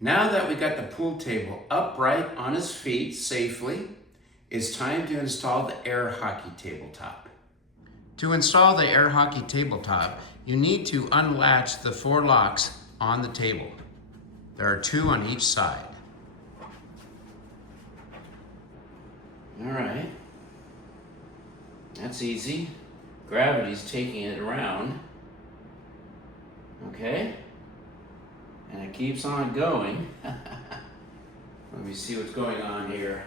Now that we got the pool table upright on its feet safely, it's time to install the air hockey tabletop. To install the air hockey tabletop, you need to unlatch the 4 locks on the table. There are 2 on each side. All right, that's easy. Gravity's taking it around. Okay, and it keeps on going. Let me see what's going on here.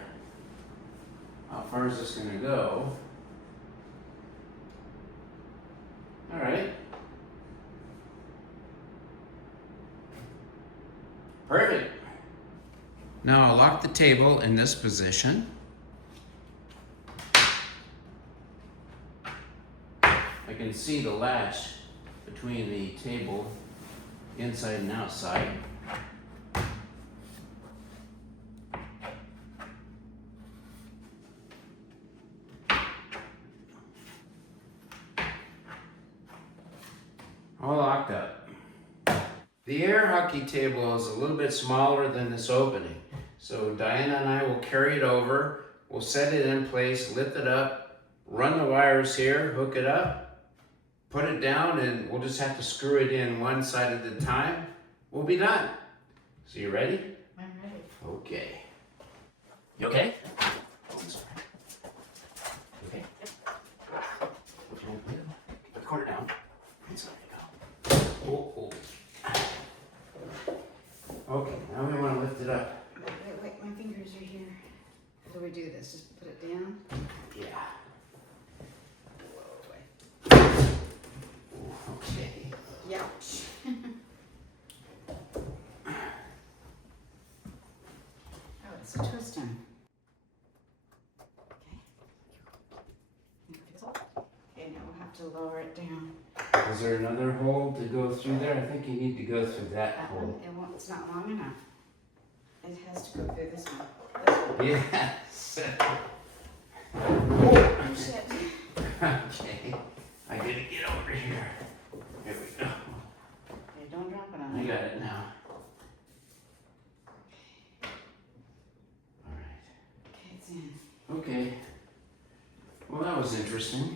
How far is this gonna go? All right. Perfect. Now I'll lock the table in this position. I can see the latch between the table inside and outside. All locked up. The air hockey table is a little bit smaller than this opening. So Diane and I will carry it over, we'll set it in place, lift it up, run the wires here, hook it up, put it down, and we'll just have to screw it in one side at a time. We'll be done. So you ready? I'm ready. Okay. You okay? Okay. Put the corner down. Oh, oh. Okay, now we want to lift it up. Wait, my fingers are here. How do we do this? Just put it down? Yeah. Whoa, Okay. Youch. Oh, it's a twisting. Okay, now we'll have to lower it down. Is there another hole to go through there? I think you need to go through that hole. It's not long enough. It has to go through this one. This one. Yes. Oh, shit. Okay. I gotta get over here. Here we go. Okay, don't drop it on I me. got it now. All right. Okay, it's in. Okay. Well, that was interesting.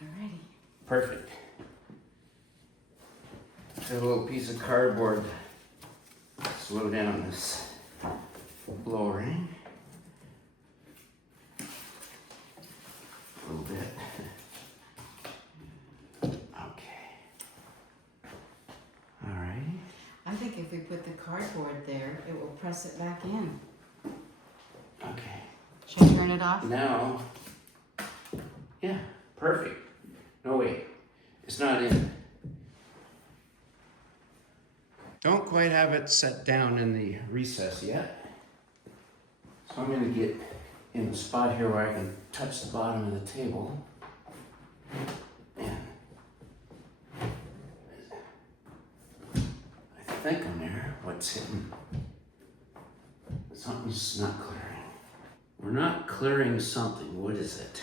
Alrighty. Perfect. A little piece of cardboard to slow down this lowering. A little bit. Okay. All right. I think if we put the cardboard there, it will press it back in. Okay. Should I turn it off? Now, yeah, perfect. No, wait, it's not in. Don't quite have it set down in the recess yet. So I'm gonna get in the spot here where I can touch the bottom of the table. And I think I'm there. What's hitting? Something's not clearing. We're not clearing something. What is it?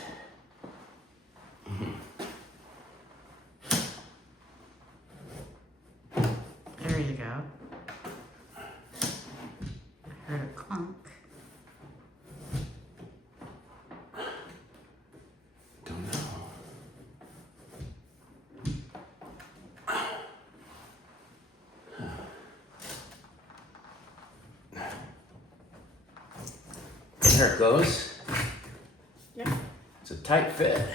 There you go. I heard a clunk. Don't know. There it goes. Yep. It's a tight fit.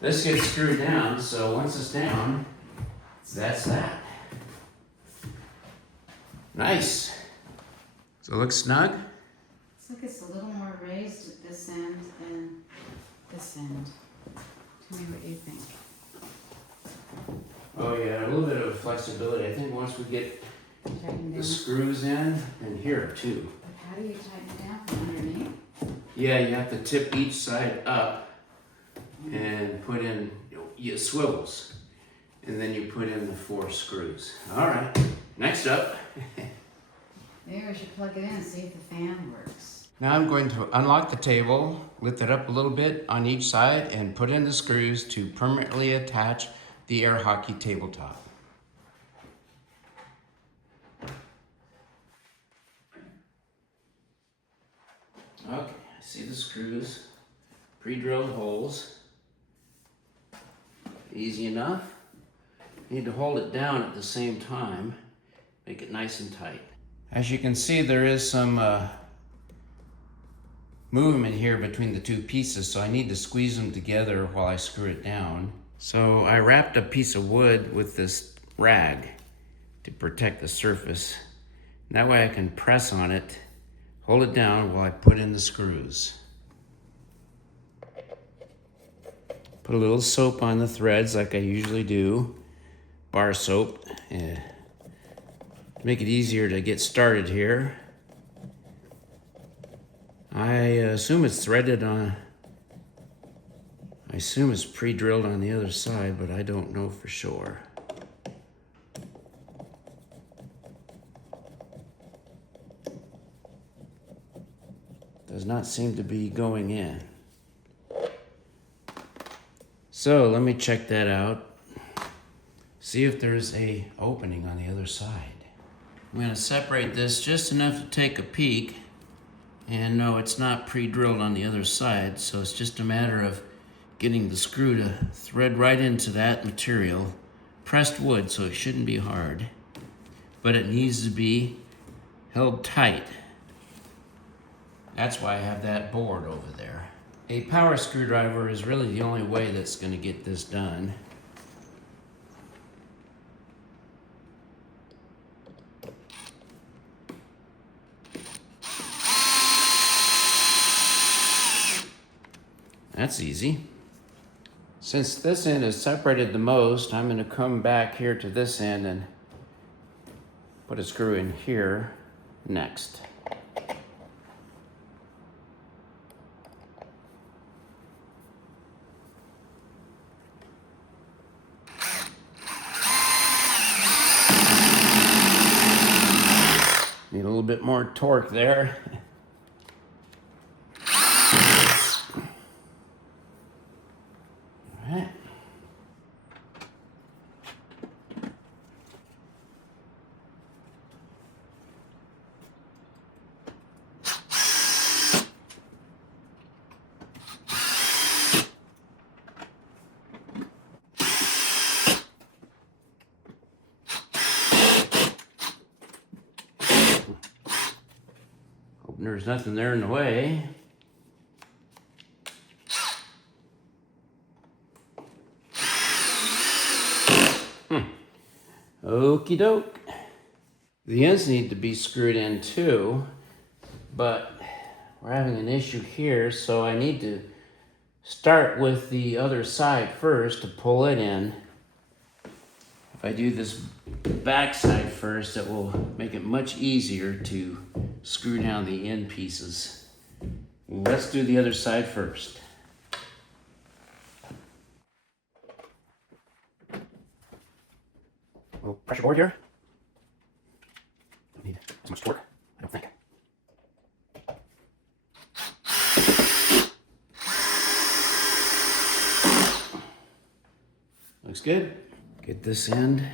This gets screwed down, so once it's down, that's that. Nice. So it looks snug? Looks like it's a little more raised at this end than this end. Tell me what you think. Oh yeah, a little bit of flexibility. I think once we get Tighten the down. screws in, and here too. But how do you tighten it down from underneath? Yeah, you have to tip each side up and put in swivels. And then you put in the 4 screws. All right, next up. Maybe we should plug it in and see if the fan works. Now I'm going to unlock the table, lift it up a little bit on each side, and put in the screws to permanently attach the air hockey tabletop. Okay, I see the screws, pre-drilled holes. Easy enough. Need to hold it down at the same time, make it nice and tight. As you can see, there is some movement here between the two pieces, so I need to squeeze them together while I screw it down. So I wrapped a piece of wood with this rag to protect the surface. That way I can press on it, hold it down while I put in the screws. Put a little soap on the threads like I usually do, bar soap, to make it easier to get started here. I assume it's threaded on, I assume it's pre-drilled on the other side, but I don't know for sure. Does not seem to be going in. So let me check that out. See if there's a opening on the other side. I'm gonna separate this just enough to take a peek. And no, it's not pre-drilled on the other side, so it's just a matter of getting the screw to thread right into that material. Pressed wood, so it shouldn't be hard, but it needs to be held tight. That's why I have that board over there. A power screwdriver is really the only way that's going to get this done. That's easy. Since this end is separated the most, I'm going to come back here to this end and put a screw in here next. Need a little bit more torque there. All right. Hope there's nothing there in the way. Okie doke. The ends need to be screwed in too, but we're having an issue here, so I need to start with the other side first to pull it in. If I do this back side first, it will make it much easier to screw down the end pieces. Let's do the other side first. A little pressure board here. Don't need as much torque, I don't think. Looks good. Get this end.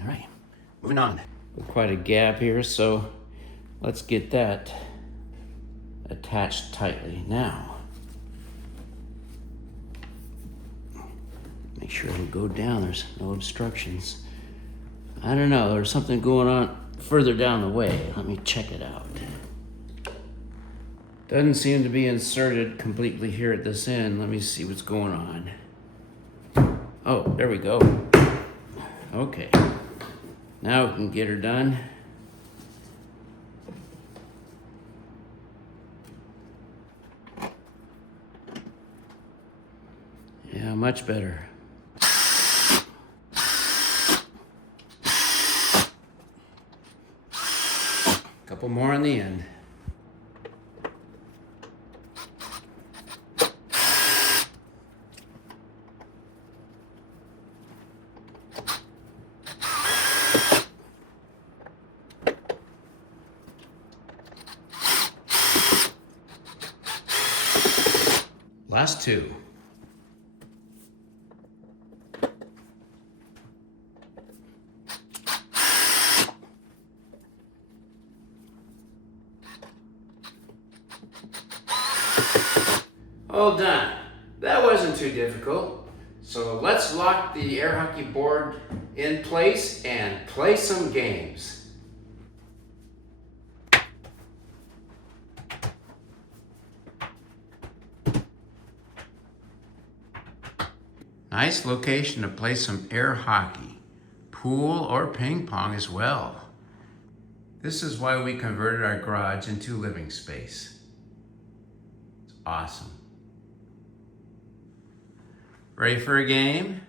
All right, moving on. Quite a gap here, so let's get that attached tightly. Now, make sure it'll go down, there's no obstructions. I don't know, there's something going on further down the way. Let me check it out. Doesn't seem to be inserted completely here at this end. Let me see what's going on. Oh, there we go. Okay. Now we can get her done. Yeah, much better. Couple more on the end. Last two. All done. That wasn't too difficult. So let's lock the air hockey board in place and play some games. Nice location to play some air hockey, pool or ping pong as well. This is why we converted our garage into living space. It's awesome. Ready for a game?